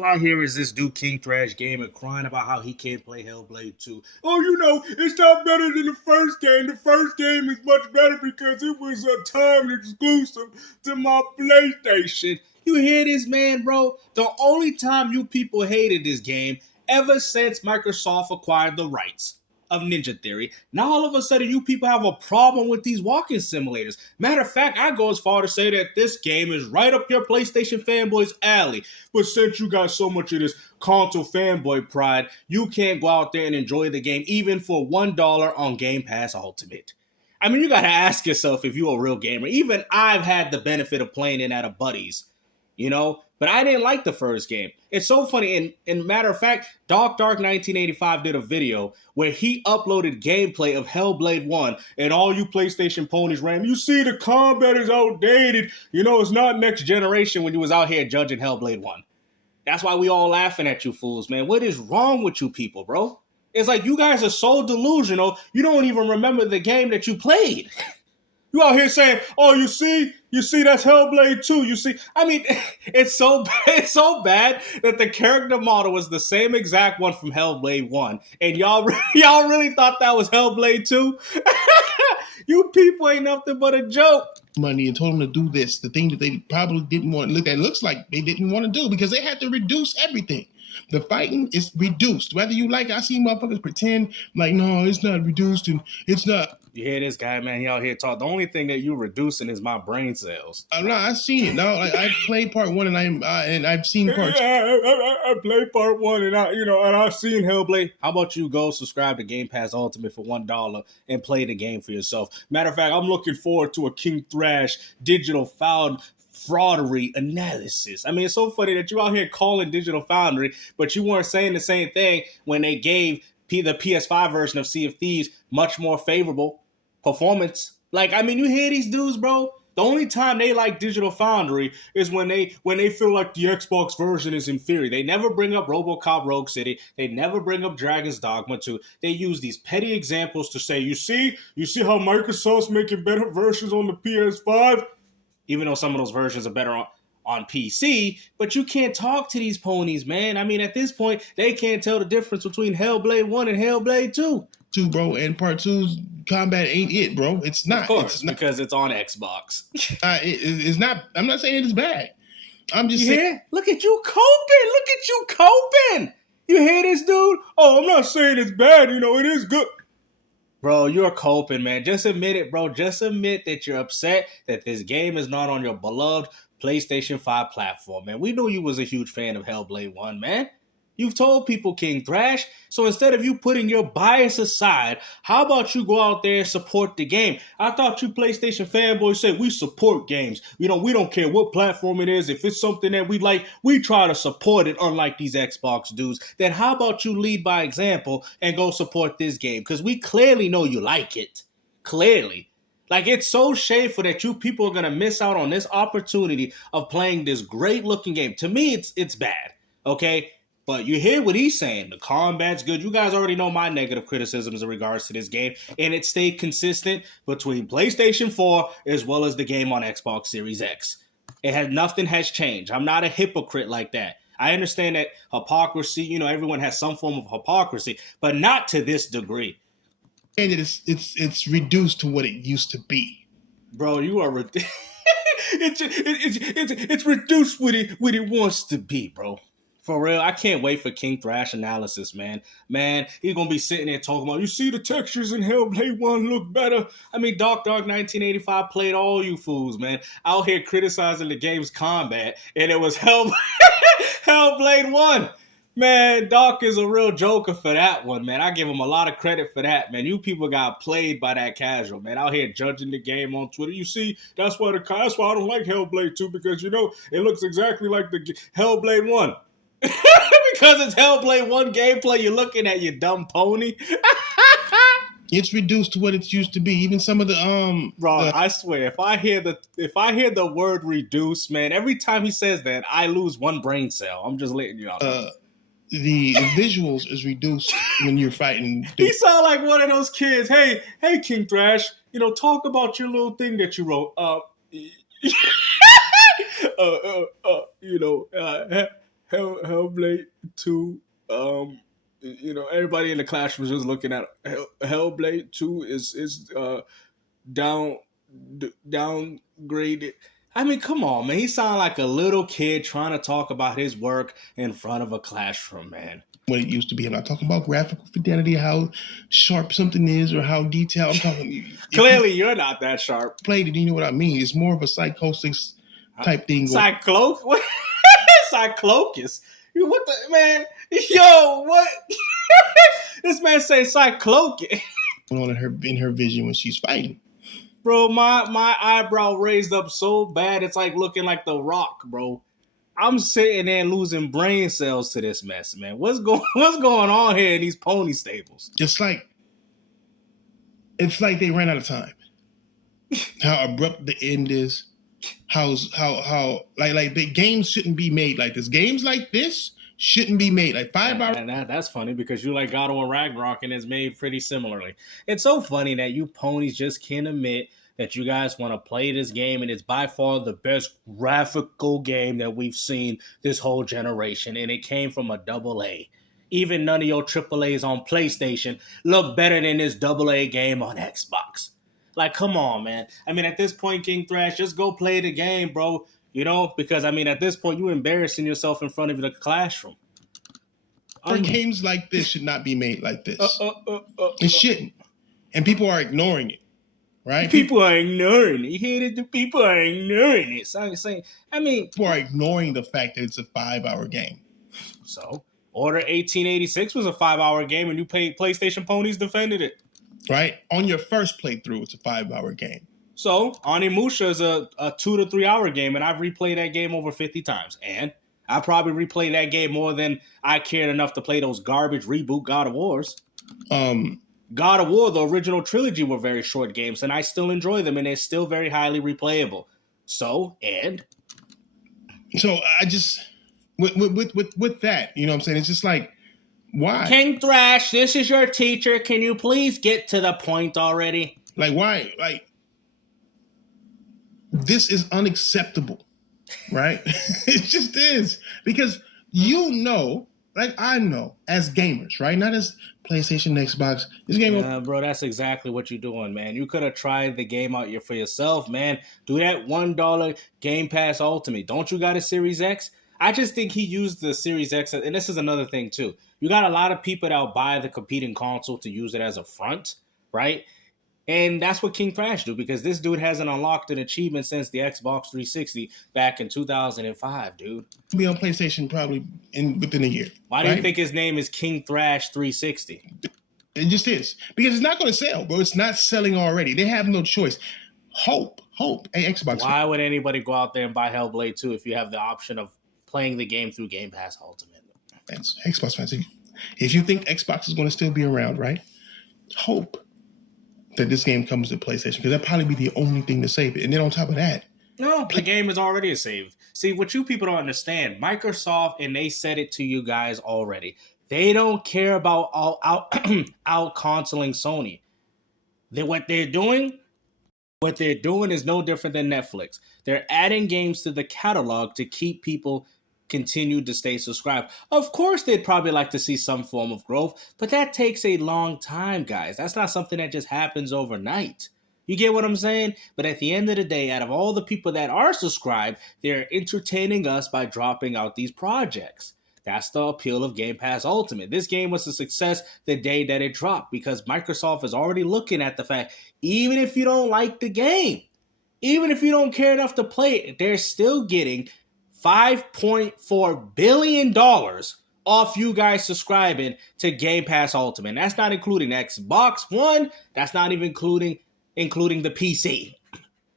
All I hear is this dude King Thrash Gamer crying about how he can't play Hellblade 2. Oh, it's not better than the first game. The first game is much better because it was a time exclusive to my PlayStation. You hear this, man, bro? The only time you people hated this game ever since Microsoft acquired the rights of Ninja Theory. Now all of a sudden you people have a problem with these walking simulators. Matter of fact, I go as far to say that this game is right up your PlayStation fanboys alley. But since you got so much of this console fanboy pride, you can't go out there and enjoy the game even for $1 on Game Pass Ultimate. I mean, you gotta ask yourself if you're a real gamer. Even I've had the benefit of playing it at a buddy's, but I didn't like the first game. It's so funny. And matter of fact, Dark 1985 did a video where he uploaded gameplay of Hellblade 1, and all you PlayStation ponies ran, you see the combat is outdated. It's not next generation when you was out here judging Hellblade 1. That's why we all laughing at you fools, man. What is wrong with you people, bro? It's like you guys are so delusional, you don't even remember the game that you played. You out here saying, oh, you see, that's Hellblade 2. You see, I mean, it's so bad that the character model was the same exact one from Hellblade 1. And y'all really thought that was Hellblade 2? You people ain't nothing but a joke. Money and told them to do this, the thing that they probably didn't want to look at. It looks like they didn't want to do because they had to reduce everything. The fighting is reduced. Whether you like, I see motherfuckers pretend like, no, it's not reduced and it's not. You hear this guy, man? He out here talk. The only thing that you reducing is my brain cells. No, I've seen it. No, I played part one and I've seen part two. I played part one and I've seen Hellblade. How about you go subscribe to Game Pass Ultimate for $1 and play the game for yourself? Matter of fact, I'm looking forward to a King Thrash digital fraudery analysis. I mean, it's so funny that you out here calling Digital Foundry, but you weren't saying the same thing when they gave the PS5 version of Sea of Thieves much more favorable performance. Like, I mean, you hear these dudes, bro? The only time they like Digital Foundry is when they feel like the Xbox version is inferior. They never bring up RoboCop Rogue City. They never bring up Dragon's Dogma 2. They use these petty examples to say, you see how Microsoft's making better versions on the PS5? Even though some of those versions are better on PC, but you can't talk to these ponies, man. I mean, at this point, they can't tell the difference between Hellblade 1 and Hellblade 2. Bro, and part 2's combat ain't it, bro. It's not. Of course, it's not, because it's on Xbox. It's not. I'm not saying it's bad. I'm just saying. Look at you coping. You hear this, dude? Oh, I'm not saying it's bad. It is good. Bro, you're coping, man. Just admit it, bro. Just admit that you're upset that this game is not on your beloved PlayStation 5 platform, man. We knew you was a huge fan of Hellblade 1, man. You've told people King Thrash. So instead of you putting your bias aside, how about you go out there and support the game? I thought you PlayStation fanboys said we support games. We don't care what platform it is. If it's something that we like, we try to support it, unlike these Xbox dudes. Then how about you lead by example and go support this game? Because we clearly know you like it. Clearly. Like, it's so shameful that you people are going to miss out on this opportunity of playing this great looking game. To me, it's bad. Okay? But you hear what he's saying. The combat's good. You guys already know my negative criticisms in regards to this game. And it stayed consistent between PlayStation 4 as well as the game on Xbox Series X. Nothing has changed. I'm not a hypocrite like that. I understand that hypocrisy, everyone has some form of hypocrisy, but not to this degree. And it's reduced to what it used to be. Bro, you are... it's reduced what it wants to be, bro. For real, I can't wait for King Thrash analysis, man. Man, he's going to be sitting there talking about, you see the textures in Hellblade 1 look better. I mean, Dark 1985 played all you fools, man. Out here criticizing the game's combat, and it was Hellblade 1. Man, Doc is a real joker for that one, man. I give him a lot of credit for that, man. You people got played by that casual, man. Out here judging the game on Twitter. You see, that's why I don't like Hellblade 2, because, it looks exactly like the Hellblade 1. Because it's Hellblade 1 gameplay you're looking at, you dumb pony. It's reduced to what it used to be. Even some of the Bro, I swear, if I hear the word reduce, man, every time he says that, I lose one brain cell. I'm just letting you know. The visuals is reduced when you're fighting. He sound like one of those kids. Hey, King Thrash, talk about your little thing that you wrote. Hellblade 2. Everybody in the class was just looking at Hellblade 2 is down downgraded. I mean, come on, man. He sounded like a little kid trying to talk about his work in front of a classroom, man. What it used to be. I'm not talking about graphical fidelity, how sharp something is, or how detailed. I'm talking. Clearly, you're not that sharp. Played it, you know what I mean? It's more of a psychosis type thing. Cyclocus? What the man? Yo, what? This man say cyclocus. On in her vision when she's fighting. Bro, my eyebrow raised up so bad it's like looking like The Rock, bro. I'm sitting there losing brain cells to this mess, man. What's going on here in these pony stables? It's like they ran out of time. How abrupt the end is. How like the games shouldn't be made like this. Games like this shouldn't be made like 5 hours. And that's funny because you like God of War Ragnarok and it's made pretty similarly. It's so funny that you ponies just can't admit that you guys want to play this game, and it's by far the best graphical game that we've seen this whole generation, and it came from a AA. Even none of your AAAs on PlayStation look better than this AA game on Xbox. Like, come on, man. I mean, at this point, King Thrash, just go play the game, bro. You know, because, I mean, at this point, you're embarrassing yourself in front of the classroom. Games like this should not be made like this. It shouldn't. And people are ignoring it, right? People are ignoring it. You hear it? The people are ignoring it. So I'm saying, people are ignoring the fact that it's a 5-hour game. So, Order 1886 was a 5-hour game, and you PlayStation ponies defended it. Right? On your first playthrough, it's a 5-hour game. So, Onimusha is a 2 to 3 hour game, and I've replayed that game over 50 times. And I probably replayed that game more than I cared enough to play those garbage reboot God of Wars. God of War, the original trilogy, were very short games, and I still enjoy them, and they're still very highly replayable. So I just with that, you know what I'm saying? It's just like, why? King Thrash, this is your teacher. Can you please get to the point already? Like, why? Like, this is unacceptable, right? It just is. Because like I know, as gamers, right? Not as PlayStation, Xbox. This game, bro, that's exactly what you're doing, man. You could have tried the game out for yourself, man. Do that $1 Game Pass Ultimate. Don't you got a Series X? I just think he used the Series X, and this is another thing, too. You got a lot of people that will buy the competing console to use it as a front, right? And that's what King Thrash do, because this dude hasn't unlocked an achievement since the Xbox 360 back in 2005, dude. Be on PlayStation probably within a year. Why do you think his name is King Thrash 360? It just is. Because it's not going to sell, bro. It's not selling already. They have no choice. Hope. Hey, Xbox. Why would anybody go out there and buy Hellblade 2 if you have the option of playing the game through Game Pass Ultimate? Xbox fans, if you think Xbox is going to still be around, right? Hope that this game comes to PlayStation, because that'd probably be the only thing to save it. And then on top of that, no, the game is already saved. See, what you people don't understand, Microsoft, and they said it to you guys already, they don't care about out-consoling Sony. What they're doing is no different than Netflix. They're adding games to the catalog to keep people continue to stay subscribed. Of course, they'd probably like to see some form of growth, but that takes a long time, guys. That's not something that just happens overnight. You get what I'm saying? But at the end of the day, out of all the people that are subscribed, they're entertaining us by dropping out these projects. That's the appeal of Game Pass Ultimate. This game was a success the day that it dropped, because Microsoft is already looking at the fact, even if you don't like the game, even if you don't care enough to play it, they're still getting $5.4 billion off you guys subscribing to Game Pass Ultimate. And that's not including Xbox One. That's not even including the PC.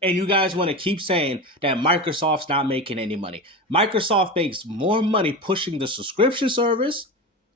And you guys want to keep saying that Microsoft's not making any money. Microsoft makes more money pushing the subscription service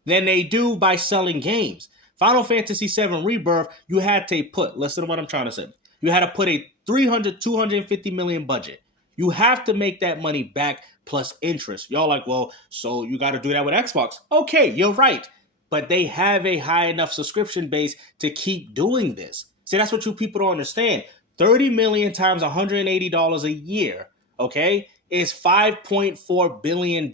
than they do by selling games. Final Fantasy VII Rebirth, you had to listen to what I'm trying to say. You had to put a $250 million budget. You have to make that money back plus interest. Y'all like, well, so you got to do that with Xbox. Okay, you're right. But they have a high enough subscription base to keep doing this. See, that's what you people don't understand. 30 million times $180 a year, okay, is $5.4 billion.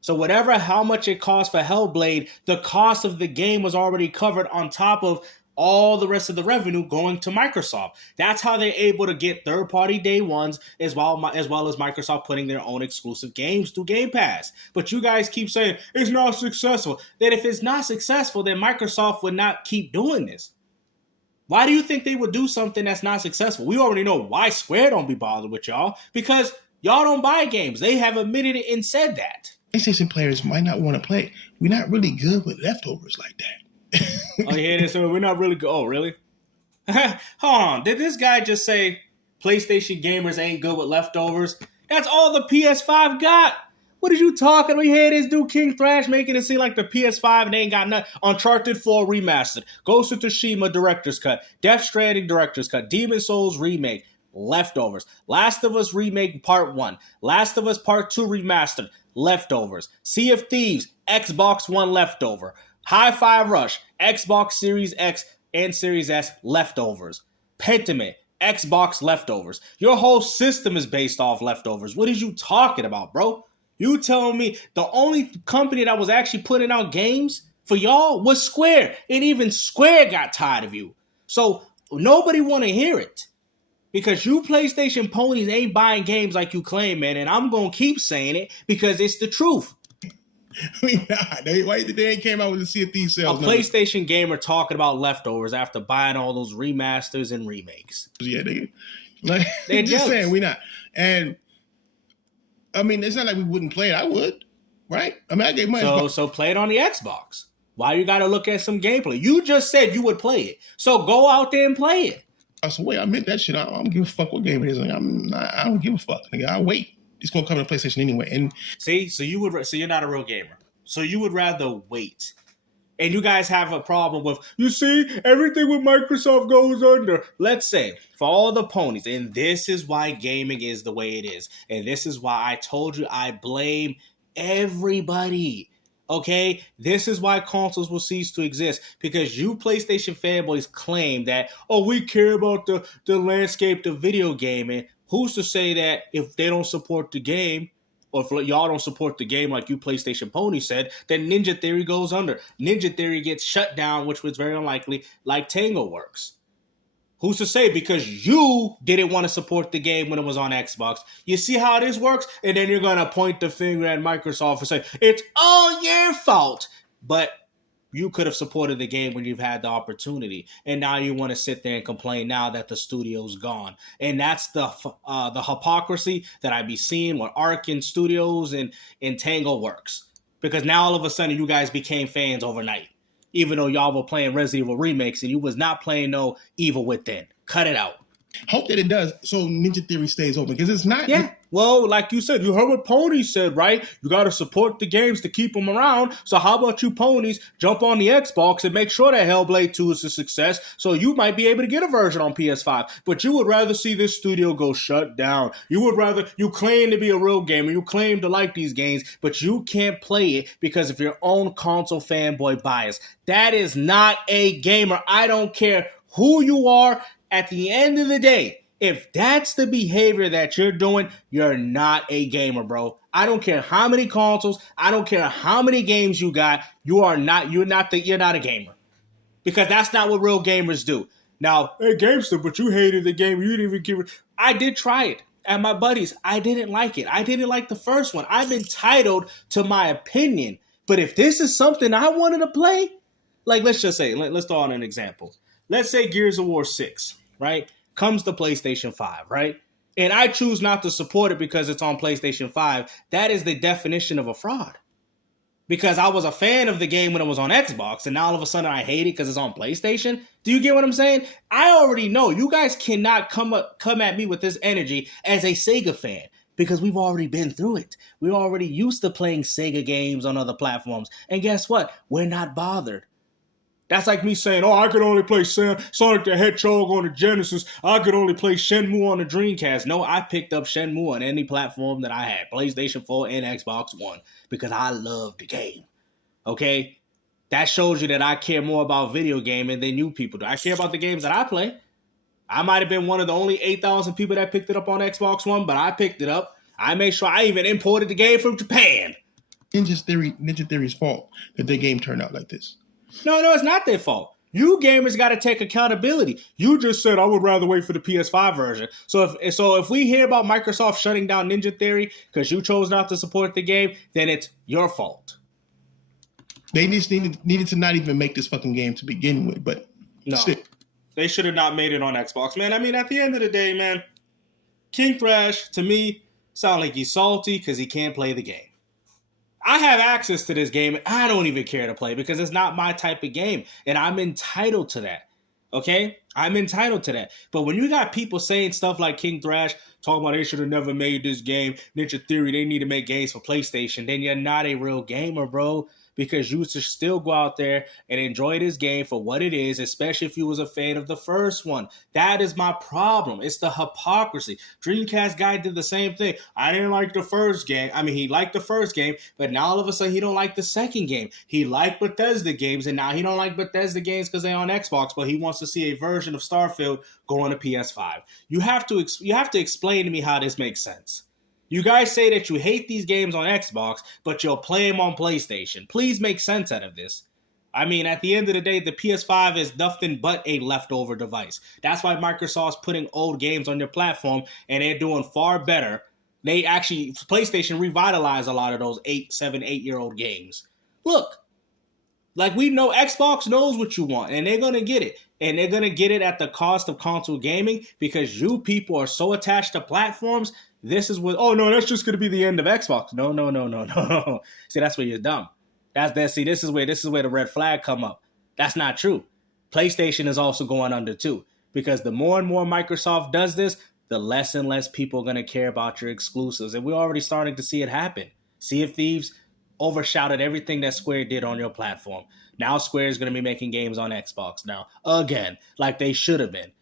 So whatever, how much it cost for Hellblade, the cost of the game was already covered on top of all the rest of the revenue going to Microsoft. That's how they're able to get third-party day ones as well as Microsoft putting their own exclusive games through Game Pass. But you guys keep saying it's not successful. Then if it's not successful, then Microsoft would not keep doing this. Why do you think they would do something that's not successful? We already know why Square don't be bothered with y'all, because y'all don't buy games. They have admitted it and said that. PlayStation players might not want to play. We're not really good with leftovers like that. Oh, yeah, so we're not really good. Oh, really? Hold on. Did this guy just say PlayStation gamers ain't good with leftovers? That's all the PS5 got. What are you talking? We hear this dude King Thrash making it seem like the PS5 and they ain't got nothing. Uncharted 4 remastered, Ghost of Tsushima director's cut, Death Stranding director's cut, Demon Souls remake, leftovers. Last of Us remake part 1, Last of Us part 2 remastered, leftovers. Sea of Thieves, Xbox One leftover. Hi-Fi Rush, Xbox Series X and Series S leftovers. Pentiment, Xbox leftovers. Your whole system is based off leftovers. What is you talking about, bro? You telling me the only company that was actually putting out games for y'all was Square, and even Square got tired of you. So nobody want to hear it. Because you PlayStation ponies ain't buying games like you claim, man, and I'm going to keep saying it because it's the truth. Why they ain't came out with the Sea of Thieves sales? A PlayStation gamer talking about leftovers after buying all those remasters and remakes. Yeah, they're just jealous. Saying we not. And I mean, it's not like we wouldn't play it. I would, right? I mean, I gave money. So play it on the Xbox. Why you got to look at some gameplay? You just said you would play it, so go out there and play it. So wait, I meant that shit. I don't give a fuck what game it is. Like, I don't give a fuck. Nigga, I'll wait. It's gonna come to PlayStation anyway. And see, so you're not a real gamer. So you would rather wait. And you guys have a problem with, you see, everything with Microsoft goes under. Let's say, for all the ponies, and this is why gaming is the way it is. And this is why I told you I blame everybody. Okay? This is why consoles will cease to exist. Because you PlayStation fanboys claim that, oh, we care about the landscape of video gaming. Who's to say that if they don't support the game, or if y'all don't support the game like you PlayStation Pony said, then Ninja Theory goes under. Ninja Theory gets shut down, which was very unlikely, like Tango works. Who's to say? Because you didn't want to support the game when it was on Xbox. You see how this works? And then you're going to point the finger at Microsoft and say, it's all your fault. But you could have supported the game when you've had the opportunity. And now you want to sit there and complain now that the studio's gone. And that's the hypocrisy that I be seeing with Arkin Studios and Tango works. Because now all of a sudden you guys became fans overnight. Even though y'all were playing Resident Evil remakes and you was not playing no Evil Within. Cut it out. Hope that it does, so Ninja Theory stays open, because it's not. Yeah, well, like you said, you heard what Pony said, right? You got to support the games to keep them around. So how about you ponies jump on the Xbox and make sure that Hellblade 2 is a success, so you might be able to get a version on PS5. But you would rather see this studio go shut down. You claim to be a real gamer, you claim to like these games, but you can't play it because of your own console fanboy bias. That is not a gamer. I don't care who you are. At the end of the day, if that's the behavior that you're doing, you're not a gamer, bro. I don't care how many consoles, I don't care how many games you got, you're not a gamer. Because that's not what real gamers do. Now, hey, Gamester, but you hated the game, you didn't even give it. I did try it at my buddies. I didn't like it. I didn't like the first one. I'm entitled to my opinion. But if this is something I wanted to play, like let's just say, let's throw out an example. Let's say Gears of War 6. Right? Comes to PlayStation 5, right? And I choose not to support it because it's on PlayStation 5. That is the definition of a fraud. Because I was a fan of the game when it was on Xbox, and now all of a sudden I hate it because it's on PlayStation. Do you get what I'm saying? I already know. You guys cannot come at me with this energy as a Sega fan. Because we've already been through it. We're already used to playing Sega games on other platforms. And guess what? We're not bothered. That's like me saying, oh, I could only play Sonic the Hedgehog on the Genesis. I could only play Shenmue on the Dreamcast. No, I picked up Shenmue on any platform that I had, PlayStation 4 and Xbox One, because I love the game. Okay? That shows you that I care more about video gaming than you people do. I care about the games that I play. I might have been one of the only 8,000 people that picked it up on Xbox One, but I picked it up. I made sure I even imported the game from Japan. Ninja Theory's fault that their game turned out like this. No, it's not their fault. You gamers got to take accountability. You just said I would rather wait for the PS5 version. So if we hear about Microsoft shutting down Ninja Theory because you chose not to support the game, then it's your fault. They just needed to not even make this fucking game to begin with. But no, shit. They should have not made it on Xbox, man. I mean, at the end of the day, man, King Thrash to me sound like he's salty because he can't play the game. I have access to this game, and I don't even care to play because it's not my type of game, and I'm entitled to that, okay? I'm entitled to that. But when you got people saying stuff like King Thrash, talking about they should have never made this game, Ninja Theory, they need to make games for PlayStation, then you're not a real gamer, bro, because you should still go out there and enjoy this game for what it is, especially if you was a fan of the first one. That is my problem. It's the hypocrisy. Dreamcast guy did the same thing. I didn't like the first game. I mean, he liked the first game, but now all of a sudden he don't like the second game. He liked Bethesda games, and now he don't like Bethesda games because they're on Xbox, but he wants to see a version of Starfield go on a PS5. You have to explain to me how this makes sense. You guys say that you hate these games on Xbox, but you'll play them on PlayStation. Please make sense out of this. I mean, at the end of the day, the PS5 is nothing but a leftover device. That's why Microsoft's putting old games on their platform, and they're doing far better. PlayStation revitalized a lot of those 8-year-old games. Look, like we know Xbox knows what you want, and they're going to get it. And they're going to get it at the cost of console gaming because you people are so attached to platforms. This is what, oh no, that's just going to be the end of Xbox. No. See, that's where you're dumb. See, this is where the red flag come up. That's not true. PlayStation is also going under too. Because the more and more Microsoft does this, the less and less people are going to care about your exclusives. And we're already starting to see it happen. Sea of Thieves overshadowed everything that Square did on your platform. Now Square is going to be making games on Xbox now. Again, like they should have been.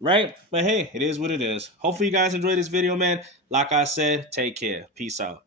Right? But hey, it is what it is. Hopefully you guys enjoyed this video, man. Like I said, take care. Peace out.